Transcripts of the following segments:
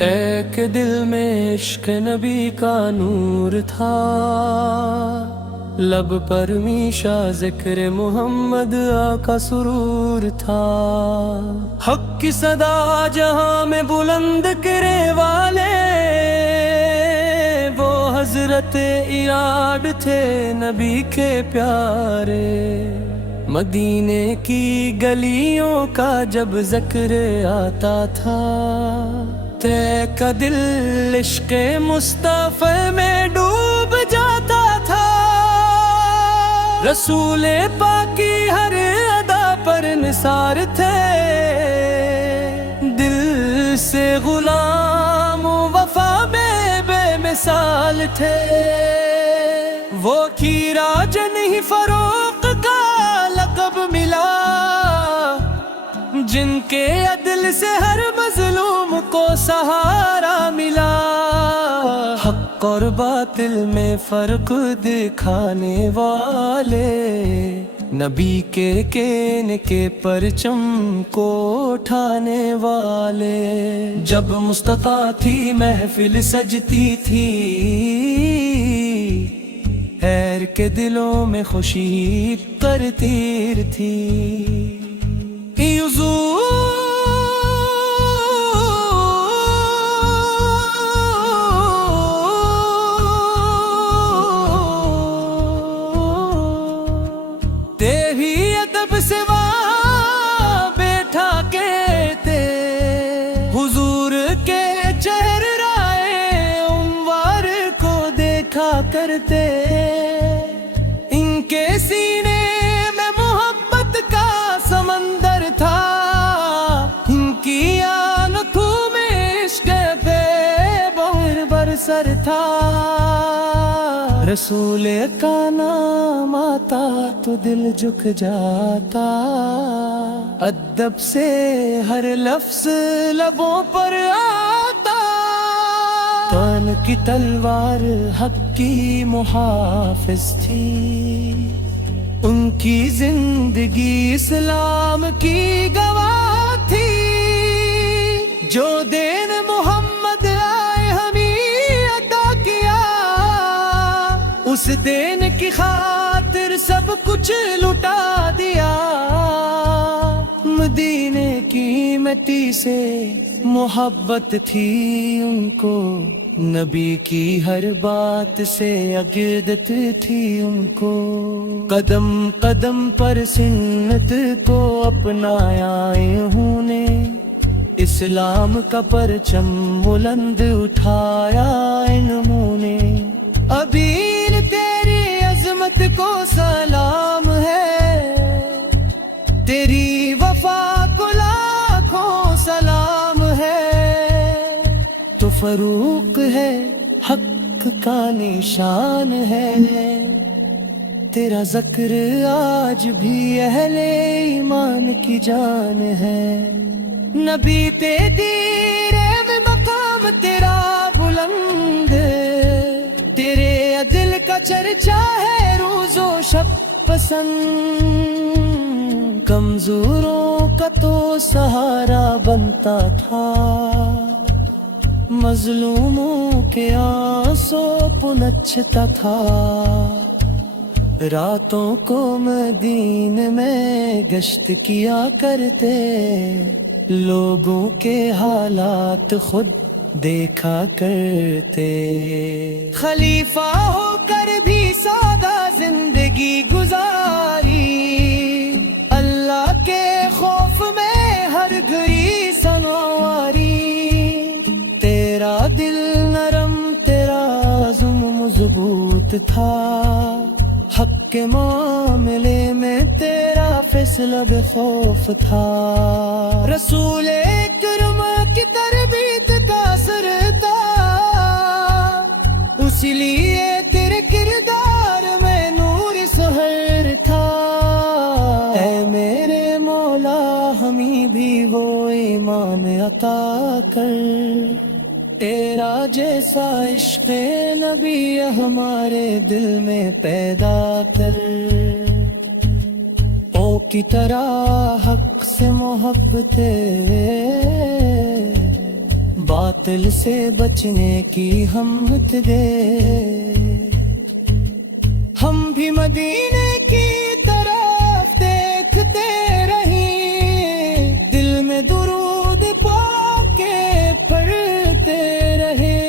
ایک دل میں عشق نبی کا نور تھا، لب پر میشا ذکر محمد آقا سرور تھا۔ حق کی صدا جہاں میں بلند کرے والے، وہ حضرت ایاد تھے نبی کے پیارے۔ مدینے کی گلیوں کا جب ذکر آتا تھا، تے کا دل عشق مصطفی میں ڈوب جاتا تھا۔ رسول پاک کی ہر ادا پر نثار تھے، دل سے غلام وفا میں بے مثال تھے۔ وہ کھیرا جن ہی فروخت کا لقب ملا، جن کے عدل سے ہر مظلوم کو سہارا ملا۔ حق اور باطل میں فرق دکھانے والے، نبی کے کین کے پرچم کو اٹھانے والے۔ جب مصطفیٰ تھی محفل سجتی تھی، خیر کے دلوں میں خوشی کرتی تھی۔ تیری ادب سے وہاں بیٹھا کہتے، حضور کے چہرائے انوار کو دیکھا کرتے۔ ان کے سینے میں محبت کا سمندر تھا، ان کی آنکھوں میں عشق پہ بہر برسر تھا۔ رسول کا نام آتا تو دل جھک جاتا، ادب سے ہر لفظ لبوں پر آتا۔ کان کی تلوار حق کی محافظ تھی، ان کی زندگی اسلام کی گواہ تھی۔ جو دین محمد آئے ہمیں عطا کیا، اس دین کی خاطر سب کچھ لٹا دیا۔ مدینے کی مٹی سے محبت تھی ان کو، نبی کی ہر بات سے عقیدت تھی ان کو۔ قدم قدم پر سنت کو اپنایا انہوں نے، اسلام کا پرچم بلند اٹھایا انہوں نے۔ ابین تیری عظمت کو سلام ہے، تیری وفا کو لاکھوں سلام ہے۔ تو فروق ہے حق کا نشان ہے، تیرا ذکر آج بھی اہل ایمان کی جان ہے۔ نبی تیرے میں مقام تیرا بلند، تیرے عدل کا چرچا ہے روز و شب پسند۔ کمزوروں کا تو سہارا بنتا تھا، مظلوموں کے آنسو پنچھتا تھا۔ راتوں کو مدینے میں گشت کیا کرتے، لوگوں کے حالات خود دیکھا کرتے۔ خلیفہ ہو کر بھی سادہ زندگی گزاری، اللہ کے خوف میں ہر گھڑی سنواری۔ تیرا دل نرم، تیرا عزم مضبوط تھا، حق کے معاملے میں تیرا فیصلہ بے خوف تھا۔ رسول اکرم کی تربیت کا اثر تھا، اس لیے تیرے کردار میں نور سحر تھا۔ اے میرے مولا ہمیں بھی وہ ایمان عطا کر، تیرا جیسا عشق نبی ہمارے دل میں پیدا کر، او کی طرح حق سے محبت، باطل سے بچنے کی ہمت دے۔ ہم بھی مدینے کی طرف دیکھتے رہیں، دل میں درود پاک کے پڑھتے رہے،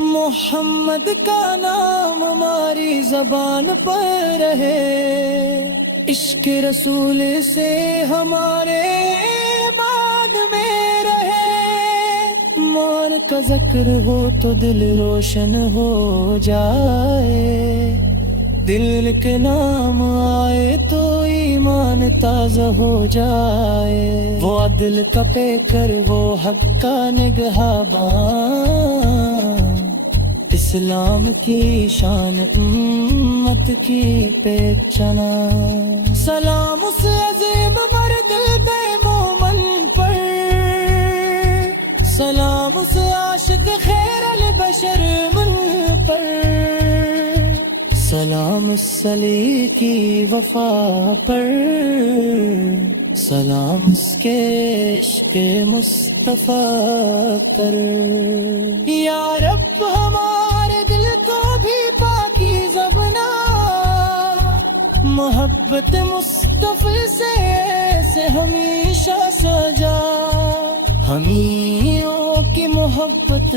محمد کا نام ہماری زبان پر رہے، عشق رسول سے ہمارے ایمان میں رہے، مان کا ذکر ہو تو دل روشن ہو جائے، دل کے نام آئے تو ایمان تازہ ہو جائے، وہ عدل کا پیکر، وہ حق کا نگہباں، اسلام کی شان امت کی پہچانا، سلام اس عظیم مرد دے مومن پر، سلام اس عاشق خیر البشر من پر، سلام اس صلی کی وفا پر، سلام اس کے عشق مصطفیٰ پر۔ یا رب ہمارے دل کو بھی پاکیزہ بنا، محبت مصطفی سے ہمیشہ سجا، ہمیوں کی محبت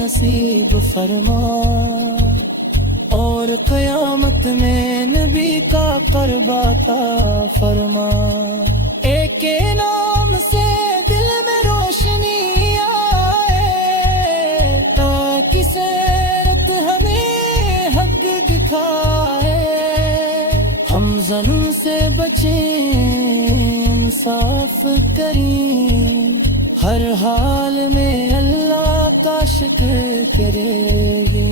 نصیب فرما، اور قیامت میں نبی کا قرب عطا فرما، ایک نام سے دل میں روشنی آئے، تاکہ سیرت ہمیں حق دکھائے، ہم ظلم سے بچیں انصاف کریں، ہر حال میں اللہ کا شکر کرے گے،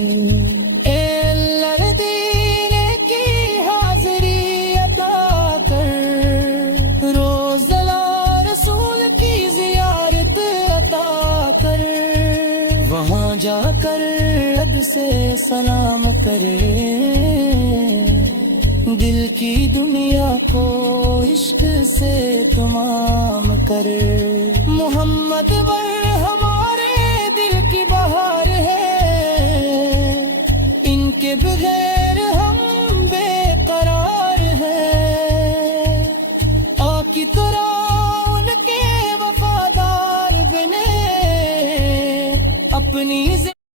جا کر حد سے سلام کرے، دل کی دنیا کو عشق سے تمام کرے، محمد